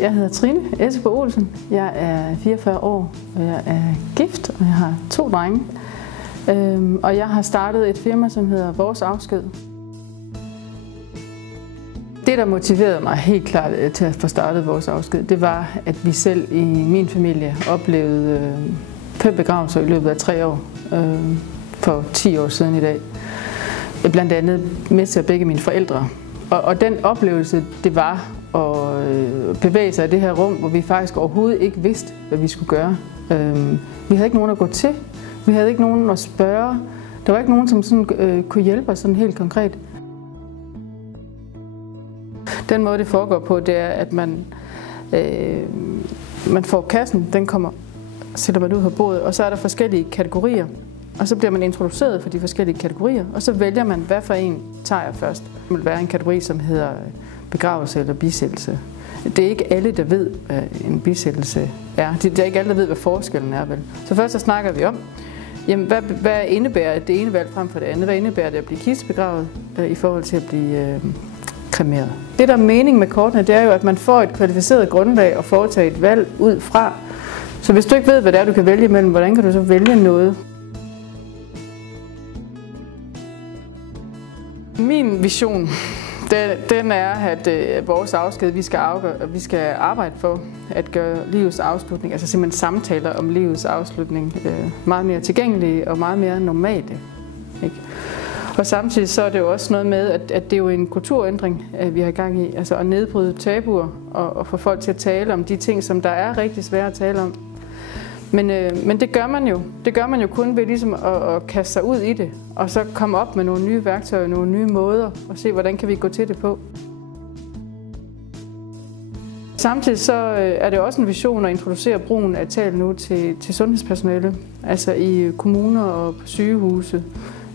Jeg hedder Trine Esseberg Olsen. Jeg er 44 år, og jeg er gift, og jeg har 2 drenge. Og jeg har startet et firma, som hedder Vores Afsked. Det, der motiverede mig helt klart til at få startet Vores Afsked, det var, at vi selv i min familie oplevede 5 begravelser i løbet af 3 år for 10 år siden i dag. Blandt andet med begge mine forældre. Og den oplevelse, det var at bevæge sig i det her rum, hvor vi faktisk overhovedet ikke vidste, hvad vi skulle gøre. Vi havde ikke nogen at gå til. Vi havde ikke nogen at spørge. Der var ikke nogen, som sådan, kunne hjælpe os sådan helt konkret. Den måde, det foregår på, det er, at man får kassen, den sætter man ud på bordet, og så er der forskellige kategorier. Og så bliver man introduceret for de forskellige kategorier, og så vælger man, hvad for en tager jeg først. Det vil være en kategori, som hedder begravelse eller bisættelse. Det er ikke alle, der ved, hvad en bisættelse er. Det er ikke alle, der ved, hvad forskellen er, vel? Så først så snakker vi om, jamen, hvad indebærer det ene valg frem for det andet? Hvad indebærer det at blive kistebegravet i forhold til at blive kremeret? Det, der er mening med kortene, det er jo, at man får et kvalificeret grundlag og foretage et valg ud fra. Så hvis du ikke ved, hvad det er, du kan vælge imellem, hvordan kan du så vælge noget? Min vision, den er, at Vores Afsked, vi skal arbejde for at gøre livets afslutning, altså simpelthen samtaler om livets afslutning, meget mere tilgængelige og meget mere normale. Ikke? Og samtidig så er det jo også noget med, at det er jo en kulturændring, vi har i gang i, altså at nedbryde tabuer og få folk til at tale om de ting, som der er rigtig svære at tale om. Men det gør man jo. Det gør man jo kun ved ligesom at kaste sig ud i det, og så komme op med nogle nye værktøjer, nogle nye måder, og se, hvordan kan vi gå til det på. Samtidig så er det også en vision at introducere brugen af tal nu til sundhedspersonale, altså i kommuner og på sygehuse,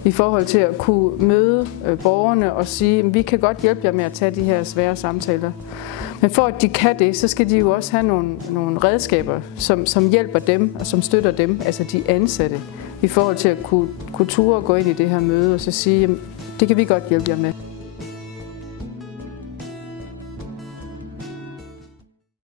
i forhold til at kunne møde borgerne og sige, at vi kan godt hjælpe jer med at tage de her svære samtaler. Men for at de kan det, så skal de jo også have nogle redskaber, som hjælper dem og som støtter dem, altså de ansatte, i forhold til at kunne ture og gå ind i det her møde og så sige, at det kan vi godt hjælpe jer med.